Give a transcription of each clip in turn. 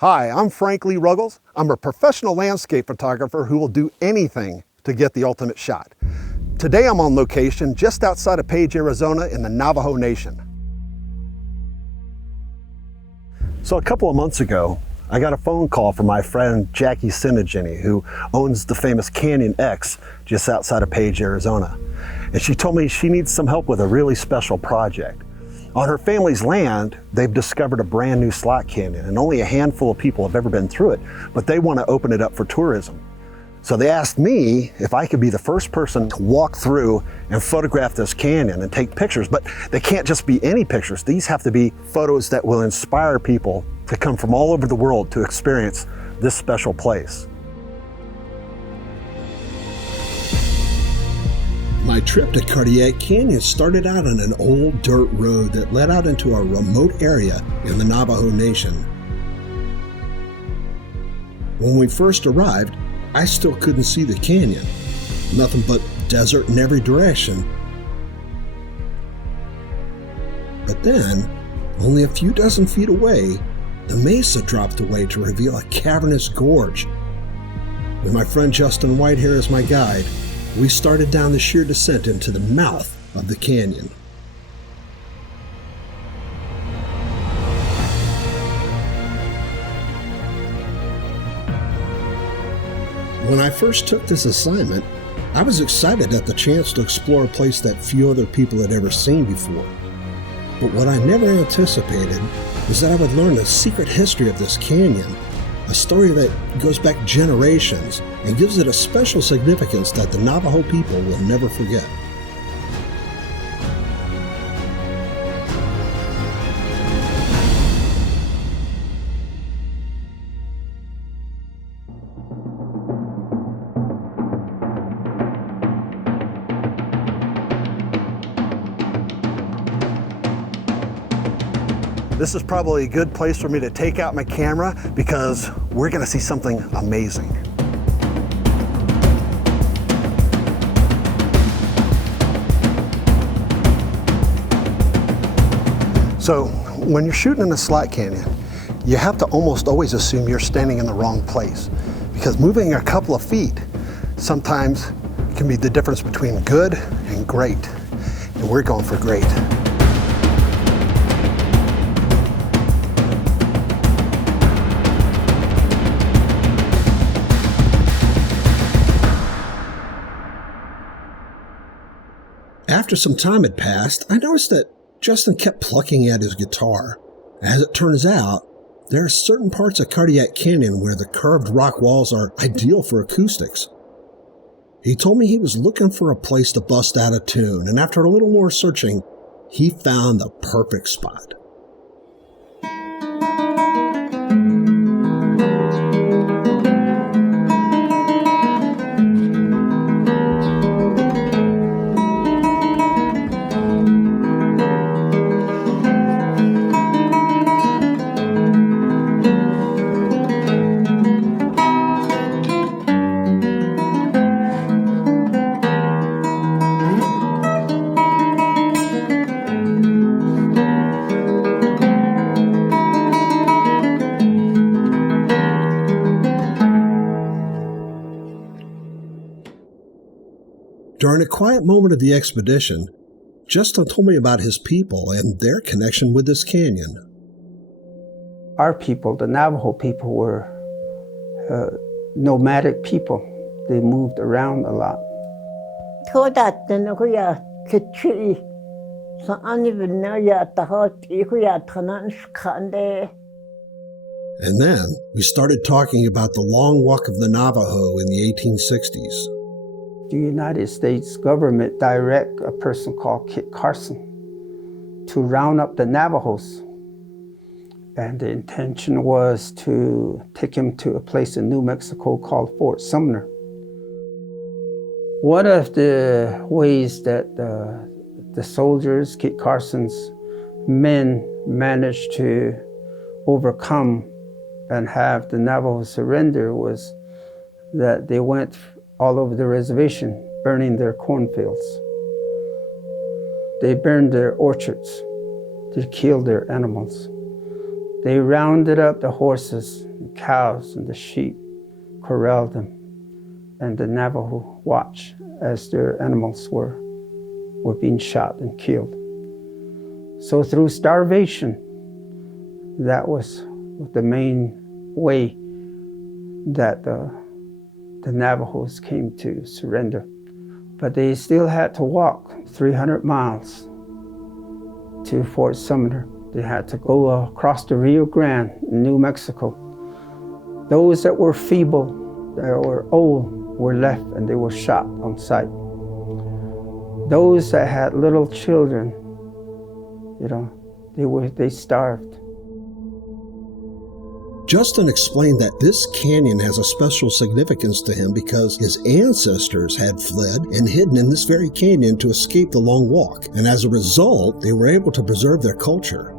Hi, I'm Frank Lee Ruggles. I'm a professional landscape photographer who will do anything to get the ultimate shot. Today I'm on location just outside of Page, Arizona in the Navajo Nation. So a couple of months ago, I got a phone call from my friend Jackie Sinigini, who owns the famous Canyon X just outside of Page, Arizona. And she told me she needs some help with a really special project. On her family's land, they've discovered a brand new slot canyon, and only a handful of people have ever been through it, but they want to open it up for tourism. So they asked me if I could be the first person to walk through and photograph this canyon and take pictures, but they can't just be any pictures. These have to be photos that will inspire people to come from all over the world to experience this special place. My trip to Cardiac Canyon started out on an old dirt road that led out into a remote area in the Navajo Nation. When we first arrived, I still couldn't see the canyon. Nothing but desert in every direction. But then, only a few dozen feet away, the mesa dropped away to reveal a cavernous gorge. With my friend Justin Whitehair as my guide, we started down the sheer descent into the mouth of the canyon. When I first took this assignment, I was excited at the chance to explore a place that few other people had ever seen before. But what I never anticipated was that I would learn the secret history of this canyon, a story that goes back generations and gives it a special significance that the Navajo people will never forget. This is probably a good place for me to take out my camera because we're going to see something amazing. So when you're shooting in a slot canyon, you have to almost always assume you're standing in the wrong place because moving a couple of feet sometimes can be the difference between good and great. And we're going for great. After some time had passed, I noticed that Justin kept plucking at his guitar. As it turns out, there are certain parts of Cardiac Canyon where the curved rock walls are ideal for acoustics. He told me he was looking for a place to bust out a tune, and after a little more searching, he found the perfect spot. During a quiet moment of the expedition, Justin told me about his people and their connection with this canyon. Our people, the Navajo people, were nomadic people. They moved around a lot. And then we started talking about the long walk of the Navajo in the 1860s. The United States government directed a person called Kit Carson to round up the Navajos. And the intention was to take him to a place in New Mexico called Fort Sumner. One of the ways that the soldiers, Kit Carson's men, managed to overcome and have the Navajo surrender was that they went all over the reservation, burning their cornfields. They burned their orchards. They killed their animals. They rounded up the horses cows and the sheep, corral them, and the Navajo watch as their animals were being shot and killed. So through starvation, that was the main way that the Navajos came to surrender. But they still had to walk 300 miles to Fort Sumner. They had to go across the Rio Grande in New Mexico. Those that were feeble, that were old, were left and they were shot on sight. Those that had little children, they starved. Justin explained that this canyon has a special significance to him because his ancestors had fled and hidden in this very canyon to escape the long walk. And as a result, they were able to preserve their culture.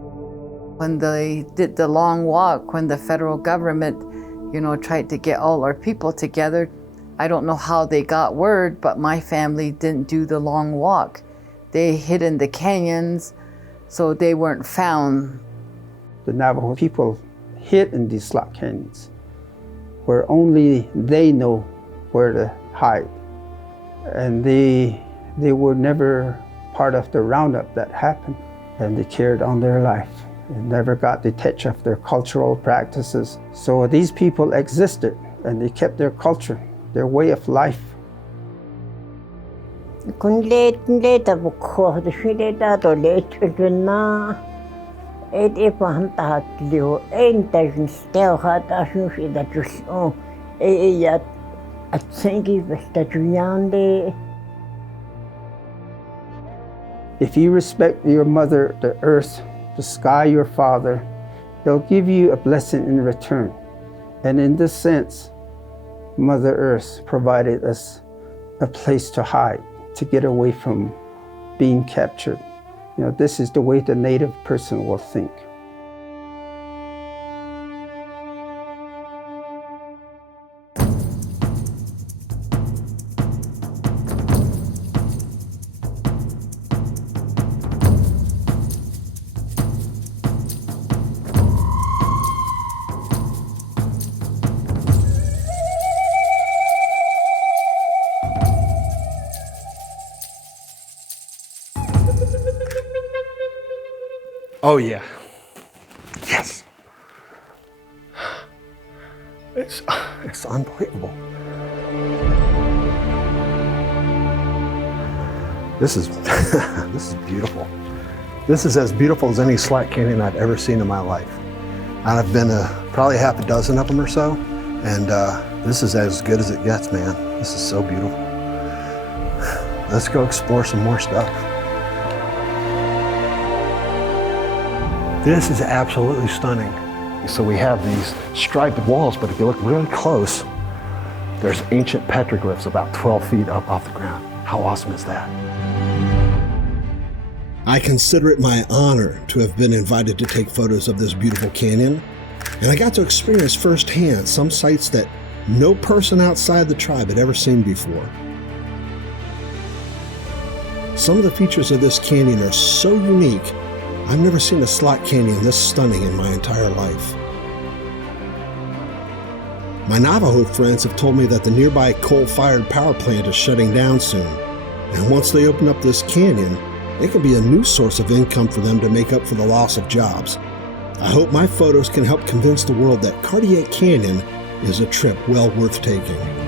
When they did the long walk, when the federal government, tried to get all our people together, I don't know how they got word, but my family didn't do the long walk. They hid in the canyons, so they weren't found. The Navajo people hid in these slot canyons where only they know where to hide. And they were never part of the roundup that happened, and they carried on their life and never got to touch of their cultural practices. So these people existed and they kept their culture, their way of life. If you respect your mother, the earth, the sky, your father, they'll give you a blessing in return. And in this sense, Mother Earth provided us a place to hide, to get away from being captured. This is the way the native person will think. Oh yeah. Yes. It's unbelievable. This is this is beautiful. This is as beautiful as any slot canyon I've ever seen in my life. I've been to probably half a dozen of them or so, and this is as good as it gets, man. This is so beautiful. Let's go explore some more stuff. This is absolutely stunning. So we have these striped walls, but if you look really close, there's ancient petroglyphs about 12 feet up off the ground. How awesome is that? I consider it my honor to have been invited to take photos of this beautiful canyon, and I got to experience firsthand some sights that no person outside the tribe had ever seen before. Some of the features of this canyon are so unique, I've never seen a slot canyon this stunning in my entire life. My Navajo friends have told me that the nearby coal-fired power plant is shutting down soon, and once they open up this canyon, it could be a new source of income for them to make up for the loss of jobs. I hope my photos can help convince the world that Cardiac Canyon is a trip well worth taking.